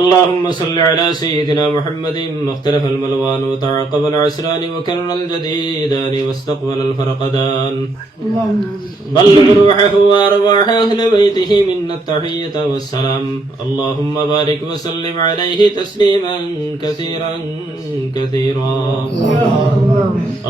اللهم صل على سيدنا محمد ما اختلف الملوان وتعاقب العسران وكرر الجديدان واستقبل الفرقدان. بلغ روحه وأرواح أهل بيته منا التحية والسلام. اللهم بارك وسلم عليه تسليما كثيرا كثيرا.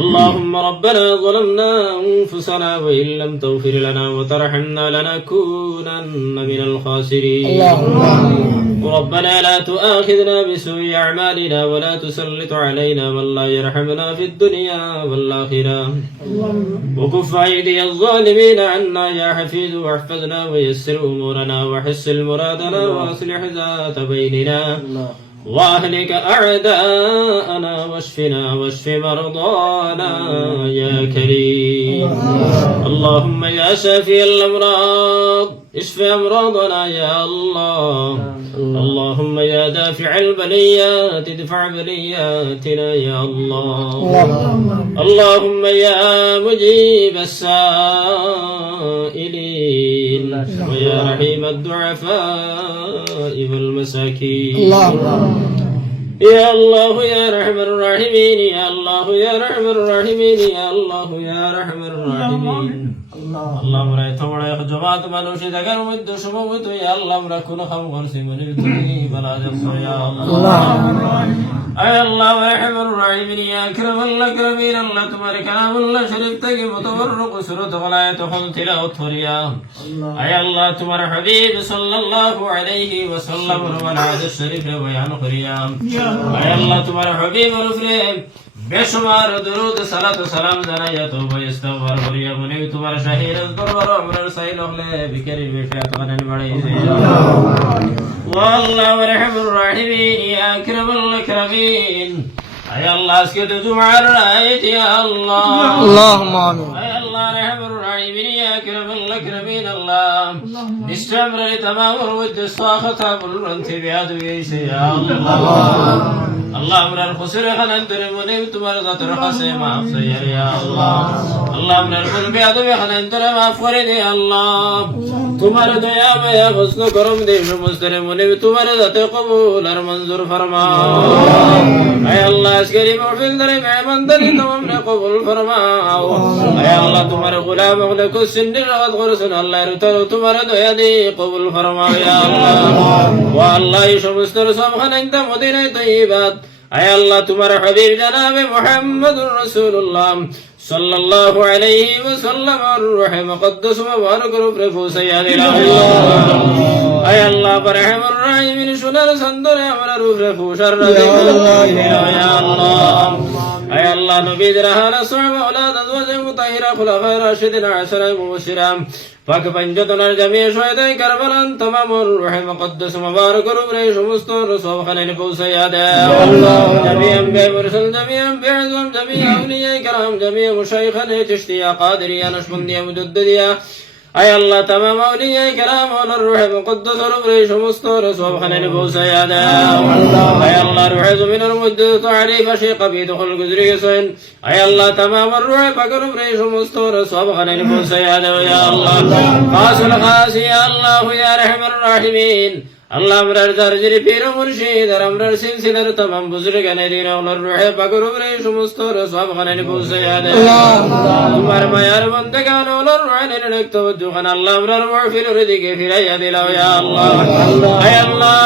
اللهم ربنا ظلمنا أنفسنا وإن لم تغفر لنا وترحمنا لنكونن من الخاسرين. ربنا لا تؤاخذنا بسوء أعمالنا ولا تسلط علينا من لا يرحمنا في الدنيا والآخرة. وكف أيدي الظالمين عنا يا حفيظ واحفظنا ويسر أمورنا وحسن مرادنا وأصلح ذات بيننا. وأهلك أعداءنا واشفنا واشف مرضانا يا كريم. اللهم يا شافي الأمراض اشف أمراضنا يا الله. اللهم يا دافع البليات ادفع بلياتنا يا الله. اللهم يا مجيب السائلين. ويا رحيم الضعفاء والمساكين. يا الله يا رحم الراحمين يا الله يا رحم الراحمين يا الله يا رحم الراحمين আল্লাহ আমরা এত বড় এক জমাত মানুষ এই জায়গার মধ্যে সমবেত ইয়া আল্লাহ আমরা কোন কাম করছি মনে তুমি বালা যাচ্ছ ইয়া আল্লাহ আয় আল্লাহ রহমান রাহিমিন ইয়া আকরামাল আকরামিন আল্লাহ তোমার কালামুল্লাহ শরীফ থেকে মুতাবাররক সূরত গলায় তখন তিলাওয়াত করিয়া আয় আল্লাহ তোমার হাবিব সাল্লাল্লাহু আলাইহি ওয়াসাল্লাম রওয়ান হাদিস শরীফে বয়ান করিয়া আয় আল্লাহ তোমার হবিবর উপরে বেসমার দরুদ সালাত সালাম জানাইয়া তো ইস্তাগফার করিয়া মনে তোমার শাহী রাজবর আমরার সাইল হলে বিকারি বেফাত কানেন বাড়াইছে ওয়াল্লাহ রহমুর রাহিমিন ইয়া আকরামুল আকরামিন আয় আল্লাহ আজকে তো জুমার রাইত ইয়া আল্লাহ। আল্লাহুম্মা আমিন আয় আল্লাহ রহমুর রাহিমিন। اكرم الاكرمين الله استمر تمام الود الصاخة بالرنت بياد يا الله الله امر الخسر خلن ترموني تمر ذاتر خسي ما افسير يا الله الله امر الكل بياد خلن تر ما فرد يا الله তোমার দয়া মায়া হস্ন করম দে সমস্ত মনে তোমার যাতে কবুল আর মঞ্জুর ফরমাও। আয় আল্লাহ আজকের এই মাহফিল ধরে কবুল ফরমাও। আল্লাহ তোমার গোলাম হলে রাত করেছেন তোমার দয়া কবুল আল্লাহ। ও আল্লাহ মদিনায় আয় আল্লাহ তোমার হাবিব জানাবে মোহাম্মদুর রাসূলুল্লাহ সাল্লাল্লাহু আলাইহি ওয়াসাল্লাম আর রূহে মুকদ্দাস মুবারক রূপে পৌঁছাইয়া দিলাম আয় আল্লাহ বরহমুর রাহিম সুনার সন্দরে আমরা রূপে পৌঁছার রাজি আল্লাহ। আয় আল্লাহ নবীর রাহানা সাহাবা আওলাদ আজওয়াজ মুতাহিরা খুলাফায়ে রাশিদিন আশরা মুবশিরাম পাক পঞ্চতনার জামিয়া শহীদাই কারবালান তামামুর রূহ মুকদ্দাস মুবারক রূপে সমস্ত রসুল খানাইন পৌঁছাইয়া দাও جميع أنبياء مرسل جميع أنبياء عظام جميع أولياء كرام جميع مشايخنا تشتيا قادريا نشبنديا مجدديا আয় আল্লাহ তামা মাউলিয়াই কেরাম হনর রুহে মুকদ্দাস রুহে সমস্ত রসব খানের পৌঁছায়া দাও আয় আল্লাহ, রুহে জমিনের মধ্যে তারি পাশে কবি দখল গুজরে গেছেন। আয় আল্লাহ তামা আমার রুহে পাকের রুহে সমস্ত রসব খানের পৌঁছায়া দাও ইয়া আল্লাহ খাস খাস ইয়া আল্লাহ ইয়া রহমান রাহিমিন। আল্লাহ আমরার দারজিরি পীর মুর্শিদ, আর আমরার সিলসিলার তমাম বুজুর্গ গানেরিন আল্লাহর রুহে উপরে সমস্ত পৌঁছাইয়া তোমার মায়ার বন্ধে গান আল্লাহ আমরার দিকে ফিরাইয়া আল্লাহ। আল্লাহ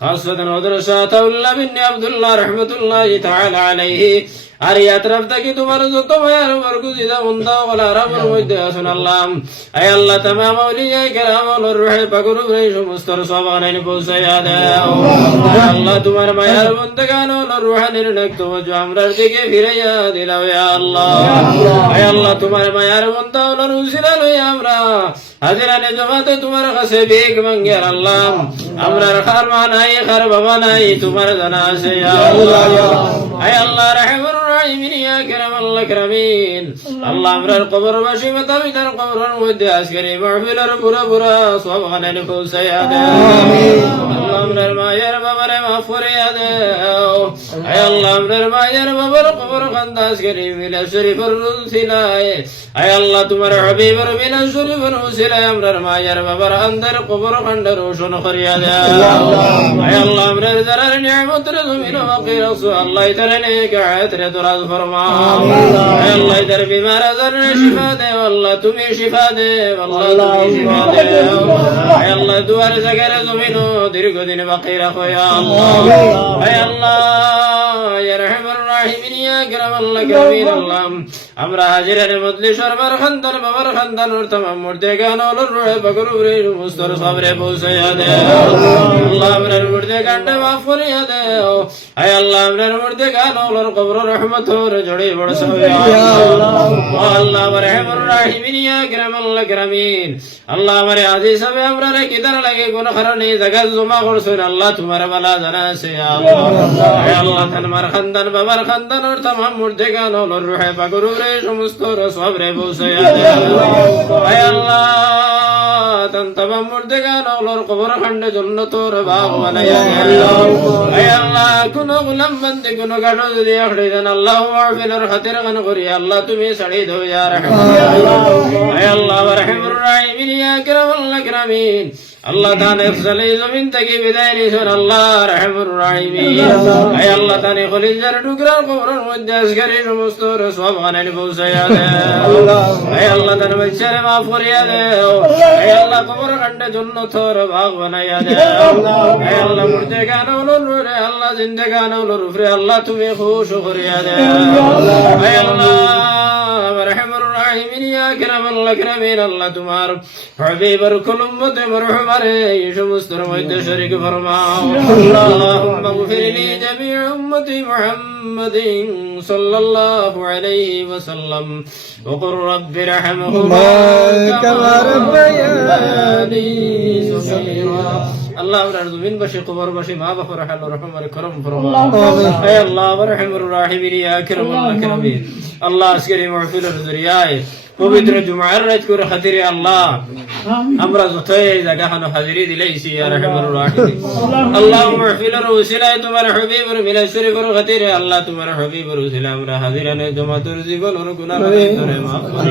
خاصة ودرسات أولى عبد الله رحمة الله تعالى عليه আর ইয়াত রাফতাকি তোমার যত মায়ার বরগুজিদা মুন্দা ওলা রামর মধ্যে আসুন আল্লাহ। আয় আল্লাহ তামাম আউলিয়ায়ে কেরাম ওলর রহে পাকুর উপরে সমস্ত সবানাইন পৌঁছাইয়া দাও। আয় আল্লাহ তোমার মায়ার বন্দেগান ওলর রুহানির নেক তওয়াজ্জু আমরার দিকে ফিরাইয়া দিলাও ইয়া আল্লাহ। আয় আল্লাহ তোমার মায়ার উসিলা লই আমরা হাজিরানে জমাতে তোমার কাছে ভিক মাঙ্গের আল্লাহ। আমরা খার মা নাই খার বাবা নাই তোমার জানা আছে ইয়া আল্লাহ। আয় আল্লাহ রহমান الراحمين يا كرم الأكرمين الله أمر القبر بشي متى তার কবরের মধ্যে আজকের এই মাহফিলের পুরো পুরো সব খানে পৌঁছাইয়া দাও আল্লাহ আমরার মায়ের বাবারে মাফ করিয়া দাও আয় আল্লাহ আমরার মায়ের বাবার কবর খান্দা আজকের এই মিলা শরীফের রুল ছিলাই আয় আল্লাহ তোমার হাবিবের মিলা শরীফের উসিলায় আমরার মায়ের বাবার আন্দার কবর খন্ড রোশন করিয়া দেয় আয় আল্লাহ আমরার যারার নিয়ামত রে জমিন বাকি রাখছো আল্লাহ তারে নেক তুমি শিফা দে আল্লাহ তুমি শিফা দে আল্লাহ দুয়ার জায়গার জমিন দীর্ঘদিন বাকি রাখো ইয়া আল্লাহ আল্লাহ ইয়া আমরা হাজিরের মধ্যে বাবার ওর মূর্তি গান বগর উরে মুস্তর পৌঁছাইয়া দে আল্লাহ আমরার মূর্তি গানটা মাফ করিয়া দে আয় আল্লাহ আমরার মূর্তি গান কবর রহমত ওর বড় সবে আল্লাহ হেমর রাহিমিনিয়া গ্রাম আল্লাহ গ্রামীণ আল্লাহ আজি সবে আমরা রে কিদার লাগে কোন কারণে জায়গা জমা করছেন আল্লাহ তোমার বালা জানা আছে আল্লাহ আল্লাহ তোমার খান্দান বাবার খানদানোর তামাম মুর্দে গান হলর রুহে পাগুরু রে সমস্ত রসব রে বসে আল্লাহ তন্তবা মুর্দে গান হলর কবর খান্ডে জন্য তোর বাপ বানাইয়া কোন গুলাম বন্দি, কোন গান যদি আখড়ে দেন, আল্লাহ আবিলর খাতির গান করি আল্লাহ তুমি সাড়ি ধো ইয়া রহমান। আল্লাহ রহমান রাহিমিন, ইয়া কিরামাল কিরামিন আল্লাহ তানে ফসলে জমিন থেকে বিদায় নিছেন আল্লাহ রহমান। রাহিমিন আয় আল্লাহ তানে খলিজার টুকরা কবরের মধ্যে আজকারি সমস্ত সব গানে পৌঁছাইয়া আয় আল্লাহ তানে বাচ্চারে মাফ করিয়া দে আয় আল্লাহ কবর কান্ডে জন্য তোর ভাগ বানাইয়া দে আয় আল্লাহ মুর্দে গান উলুর রে আল্লাহ জিন্দে গান উলুর উপরে আল্লাহ তুমি খুশ করিয়া দে আয় আল্লাহ। রহমান রাহিমিন ইয়া কিরামাল কিরামিন আল্লাহ তোমার হাবিবার কুলুম্মতে মরহুমারে এই সমস্ত মধ্যে শরীক ফরমাও আল্লাহুম্মা গফিরলি জামিউ উম্মতি মুহাম্মাদিন সাল্লাল্লাহু আলাইহি ওয়াসাল্লাম وقل رب ارحمهما كما ربياني صغيرا আল্লাহ আমরা জমিন বাসী কবর বাসী মা বাবা রাহাল রহমান করম ফরমা। হে আল্লাহ রহমান রাহিমিন ইয়া কিরামাল কিরামিন আল্লাহ আজকের এই মাহফিলের জরিয়ায় পবিত্র জুমার রাত করে খাতিরে আল্লাহ। আমরা যতই এই জায়গাখানো হাজিরি দিলাইছি আর রহমান রাহিম। আল্লাহ মাহফিলের উসিলায় তোমার হাবিবর মিলাই শরীফের খাতিরে আল্লাহ তোমার হাবিবর উসিলা আমরা হাজিরানে জমাতুর জীবন ওর গুনাহ করে মাফ করে।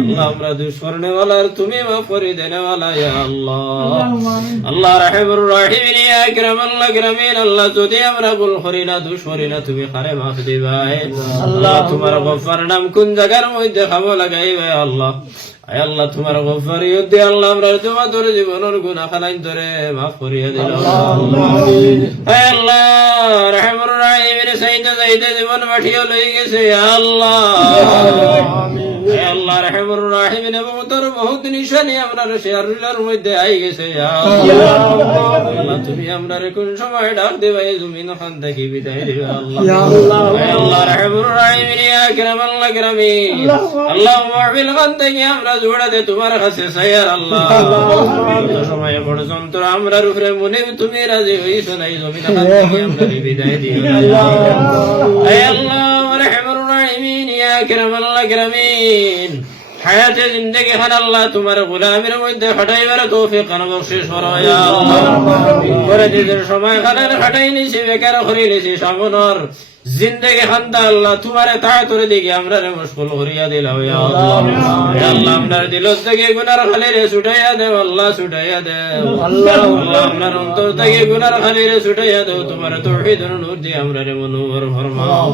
আল্লাহ আমরা দুষ্করণে ওয়ালা তুমি মাফ করে দেনে ওয়ালা ইয়া আল্লাহ। আল্লাহ রহমান রাহিম ইয়া আকরাম আল্লাহ আকরামিন আল্লাহ যদি আমরা ভুল করি না করি না তুমি খারে মাফ দিবাই। আল্লাহ তোমার গফার নাম কোন জায়গার মধ্যে খাব ভাই আল্লাহ। আয় আল্লাহ, তোমার গফার ইউদ্দি আল্লাহ, আমরা তোমার তোর জীবনের গুণা খালাইন ধরে মাফ করিয়া দিল আয় আল্লাহ রহমান রাহিমের সাইতে সাইতে জীবন মাঠিয়ে লই গেছে, আল্লাহ। হে আল্লাহ রহমান রাহিম এবং তোর বহুত নিশানি আপনার শেয়ারের মধ্যে আই গেছে ইয়া আল্লাহ তুমি আমরা কোন সময় ডাক দেবে জমিন খান থেকে বিদায় দিবে আল্লাহ হে আল্লাহ রহমান রাহিম ইয়া کرام আল্লাহ کرامین আল্লাহ মাহফিল খান থেকে আমরা জোড়া দে তোমার কাছে সায়ার আল্লাহ তো সময় পর্যন্ত আমরা উপরে মনে তুমি রাজি হইছো নাই জমিন খান থেকে আমরা বিদায় দিও হে আল্লাহ রহমান রাহিমিন ইয়া کرام আল্লাহ کرامین হায়াতে জিন্দগি খান আল্লাহ তোমার গোলামের মধ্যে খাটাইবার তৌফিক কান বখশিশ করো ইয়া আল্লাহ করে দিদের সময় খানের খাটাই নিছি বেকার করি নিছি সামনের জিন্দগি খান্দা আল্লাহ তোমার তাই তোরে দিকে আমরা রে মুশকুল করিয়া দিলাও ইয়া আল্লাহ ইয়া আল্লাহ আমরার দিলত থেকে গুনার খালি রে ছুটাইয়া দেও আল্লাহ ছুটাইয়া দেও। আল্লাহ আমরার অন্তর থেকে গুনার খালি রে ছুটাইয়া দেও তোমার তৌহিদের নূর দিয়ে আমরা রে মনোহর ফরমাও।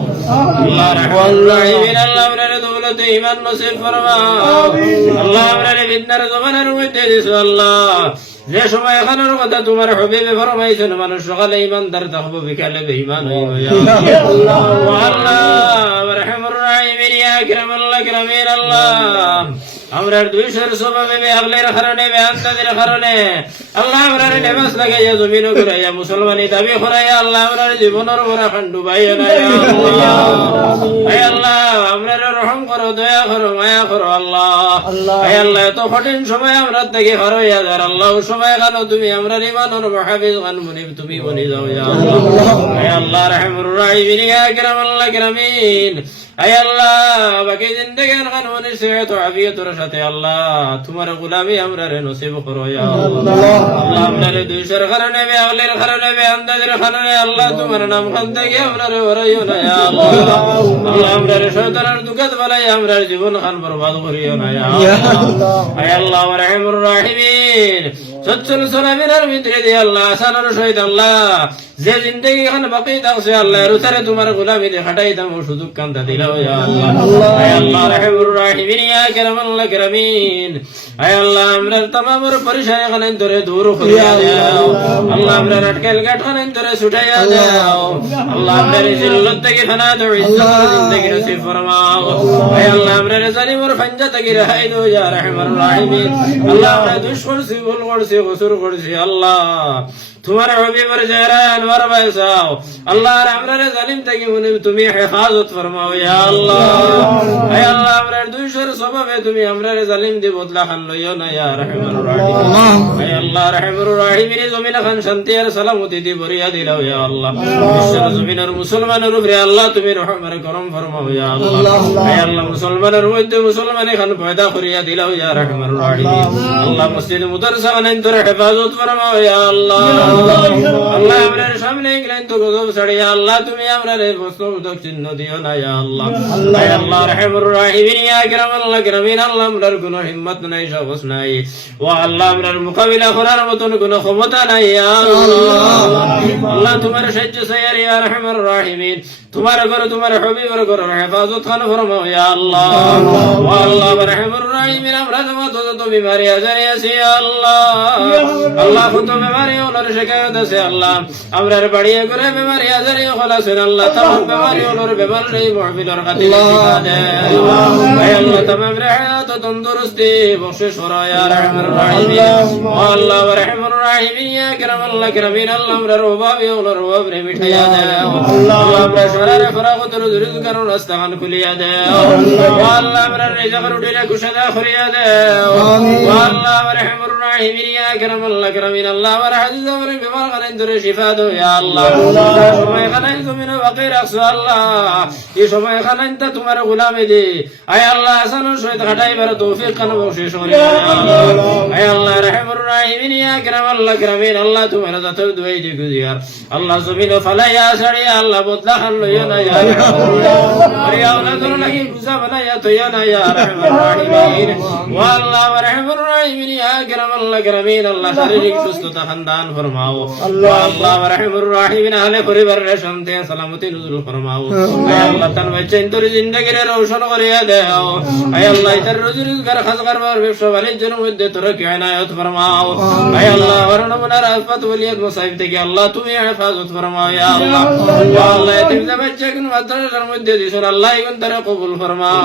আল্লাহ রহমান রাহিমিন আল্লাহ আমরা রে দৌলত ঈমান নসিব ফরমাও। আল্লাহ আমরা রে বিদ্যার জমানের মধ্যে দিছো আল্লাহ। যে সময় এখানের কথা তোমার হবিবে ফরমাইছেন মানুষ সকালে ইমানদার থাকব বিকালে বেঈমান হইবে ইয়া আল্লাহ। ইয়া তুমি আমরা ইমানের আল্লাহ রহমুর রাহিমিন ইয়া আল্লাহ কিরামিন আল্লাহ বাকি জিন্দগির কানুন সেহত আফিয়ত সাথে আল্লাহ তোমার গুলামি আমরা রে নসিব করো ইয়া আল্লাহ। আল্লাহ। আমরা রে কারণে বে কারণে বে কারণে আল্লাহ তোমার নাম খান থেকে আমরা রে ওরাইও না ইয়া আল্লাহ। আল্লাহ আমরা রে শয়তানের দুকাত বালাই আমরা জীবন খান বরবাদ করিও না ইয়া আল্লাহ। আয় আল্লাহ রাহিমুর রাহিমিন। সচ্ছল সলাবিনার ভিতরে দিয়ে আল্লাহ আসানোর সহিত আল্লাহ। যে জিন্দগি খান বাকি থাকছে আল্লাহ রুতারে তোমার গোলামি দে খাটাইতাম সুযোগ কান্দা দিলাও ইয়া আল্লাহ। রাহিমুর রাহিমিন ইয়া কেরামাল্লাহ কেরামিন। আয় আল্লাহ আমরা তামামর পরিশায় খানে ধরে দূর করিয়া দাও। আল্লাহ। আমরা আটকাল গাট খানে ধরে ছুটাইয়া দাও। আল্লাহ আমরা জিল্লত থেকে ফানা দো ইজ্জত জিন্দগি নসিব ফরমাও। আয় আল্লাহ আমরা জালিমর ফাঞ্জা থেকে রেহাই দো ইয়া রাহিমুর রাহিমিন। আল্লাহ আমরা দুষ করছি ভুল করছি কসুর করছি আল্লাহ। তোমার হবিবর চেহারা আনওয়ার বাইসাও আল্লাহ আমরা রে জালিম থেকে মনে তুমি হেফাজত ফরমাও ইয়া আল্লাহ। আয় আল্লাহ। আমরা দুইশোর স্বভাবে তুমি আমরা রে জালিম দি বদলা খান লইও না ইয়া রাহিমুর রাহিম। আয় আল্লাহ রাহিমুর রাহিম রে জমিন খান শান্তি আর সালামতি দি বরিয়া দিলাও ইয়া আল্লাহ। বিশ্বের জমিনের মুসলমানের উপরে আল্লাহ তুমি রহমের করম ফরমাও ইয়া আল্লাহ। আয় আল্লাহ মুসলমানের মধ্যে মুসলমানে খান পয়দা করিয়া দিলাও ইয়া রাহিমুর রাহিম। আল্লাহ মসজিদ মুদারসা খান তোর হেফাজত ফরমাও ইয়া আল্লাহ। আল্লাহ আমরার সামনে গেলেন তো গজব ছাড়িয়া আল্লাহ তুমি আমরার এই উদক চিহ্ন দিও না ইয়া আল্লাহ। আল্লাহ। আল্লাহ রহমুর রাহিমিন ইয়া কিরাম আল্লাহ কিরামিন আল্লাহ আমরার কোনো হিম্মত নাই সাহস নাই। ও আল্লাহ আমরার মোকাবিলা করার মতন কোনো ক্ষমতা নাই ইয়া আল্লাহ। আল্লাহ। তোমার সাহায্য সাইয়ার ইয়া রহমুর রাহিমিন। তোমার ঘরে তোমার হবিবর ঘর হেফাজত খান ফরমাও ইয়া আল্লাহ। আল্লাহ। আমরা তোমার যত বিমারি আজারি আছি আল্লাহ। আল্লাহ। কত বেমারি ওনার শেখায়ত আছে আল্লাহ। আমরার বাড়িয়ে করে বেমারি আজারি খলাসেন আল্লাহ। তামাম বেমারি ওনার বেমার নেই মহফিলর খাতিরে শিখা আল্লাহ। তন্দুরুস্তি বখশিশ করো ইয়া রহমান। আল্লাহ। রহমান ইয়া ফরাগতর জুরিদ কারণ রাস্তা খান খুলিয়া দে ও আল্লাহ আমরার রিজক রুটিরে কুশাদা করিয়া আল্লাহ কিরামিন আল্লাহ আমার হাদিস আমার বিমার খানাইন ধরে শিফা দো ইয়া আল্লাহ সময় খানাইন তুমি বাকি রাখছো আল্লাহ এই সময় খানাইন তা তোমার গোলামে দে আয় আল্লাহ আসানোর সহিত খাটাইবার তৌফিক কান বকশিশ করি আয় আল্লাহ রহমুর রাহিমিন ইয়া কিরাম আল্লাহ কিরামিন আল্লাহ তোমার যত দুয়াই দি গুজিয়ার আল্লাহ জমিন ফালাইয়া সারি আল্লাহ বদলা খান লইয়া না ইয়া আরে আল্লাহ তোর লাগি বুঝা বানাইয়া তো ইয়া না ইয়া রহমুর রাহিমিন ওয়া আল্লাহ রহমুর রাহিমিন ইয়া কিরাম আল্লাহ কিরামিন আল্লাহ শারীরিক সুস্থতা খান ফরমাও। আল্লাহ আল্লাহ রহমুর রাহিমিন আহলে পরিবারের শান্তি সালামতি নজুল ফরমাও। আয় আল্লাহ তার বাচ্চা ইন্তর জিন্দেগির রৌশন করিয়া দেও। আয় আল্লাহ তার রোজি রোজগার খাস করবার ব্যবসা বাণিজ্যের মধ্যে তোর কি আনায়ত ফরমাও আয় আল্লাহ ওরণ মনার আসপাত বলিয়াত মুসাইব থেকে আল্লাহ তুমি হেফাজত ফরমাও ইয়া আল্লাহ। ইয়া আল্লাহ তুমি যে বাচ্চা কোন মাদ্রাসার মধ্যে দিছর আল্লাহ ইগুন তারে কবুল ফরমাও।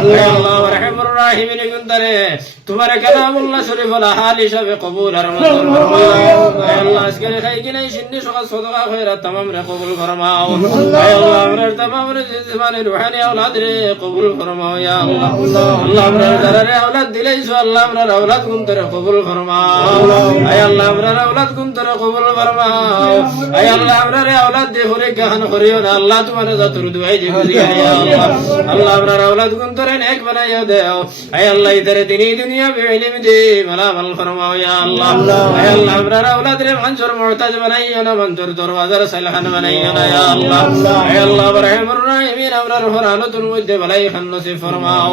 আয় আল্লাহ রহমুর রাহিমিন ইগুন তারে তোমার কালামুল্লাহ শরীফ হাল হিসাবে কবুল আর মঞ্জুর ফরমাও আজকে খাই কি নাই সিন্নি সকাল সদকা খয়রা তমাম রে কবুল ফরমাও। আল্লাহ আমরা তমাম রে জিসমানি রুহানি আওলাদ রে কবুল ফরমাও ইয়া আল্লাহ। আল্লাহ আমরা যারা রে আওলাদ দিলাইছো আল্লাহ আমরা আওলাদ গুন তরে কবুল ফরমাও। আয় আল্লাহ আমরা আওলাদ গুন তরে কবুল ফরমাও। আয় আল্লাহ আমরা আওলাদ দে হরে গাহান করিও না। আল্লাহ তোমার যতর দুআই দে গুজি ইয়া আল্লাহ। আল্লাহ আমরা আওলাদ গুন তরে নেক বানাইও দেও। আই আল্লাহ ইদারে দিনই দুনিয়া বে দে। মালা কবুল ফরমাও ইয়া আল্লাহ ইয়া আল্লাহ আমরার আওলাদরে মানসুর মুহতাজ বানাইও না মানসুর দরওয়াজার সালহান বানাইও না ইয়া আল্লাহ ইয়া আল্লাহ রহমুর রাহিমিন আমরার হরানতুল মধ্যে বালাই খান নসিব ফরমাও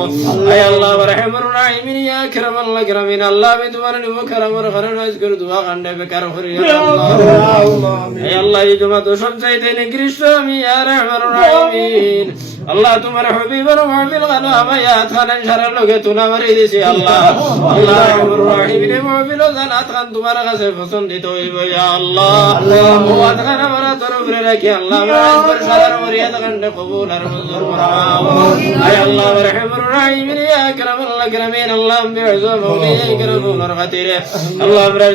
ইয়া আল্লাহ রহমুর রাহিমিন ইয়া আকরামাল আকরামিন আল্লাহ আমি তোমার নিব কারামর খরনাজ করে দোয়া কাণ্ডে বেকার করি ইয়া আল্লাহ ইয়া আল্লাহ এই জমা তো সব চাইতে নিকৃষ্ট আমি ইয়া রহমুর রাহিমিন আল্লাহ তোমার হাবিবর মাহবিল গানো আমায়া থানান সারা লোকে তুলা মারি দিছি আল্লাহ। আল্লাহ রাহিবিনে মাহবিল জানাত খান তোমার কাছে পছন্দিত হইব ইয়া আল্লাহ। আল্লাহ মুয়াত খান আমার তরফ রাখি আল্লাহ। আমার আজকের সারার মরিয়াদ কবুল আর মঞ্জুর আয় আল্লাহ আকরাম আল্লাহ আল্লাহ খাতিরে। আল্লাহ আমরা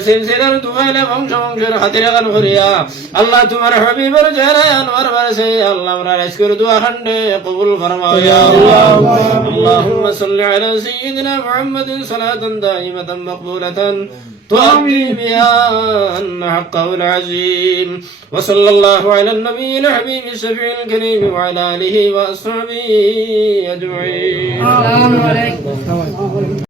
বংশ বংশের খাতিরে গান আল্লাহ তোমার সেই আল্লাহ আমরা রাইস করে খান্ডে। قبول فرمايا اللهم صل على سيدنا محمد صلاة دائمة مقبولة. تؤمن بها أن حقه العزيم وصلى الله على النبي الحبيب الشفيع الكريم وعلى آله وأصحابه أجمعين.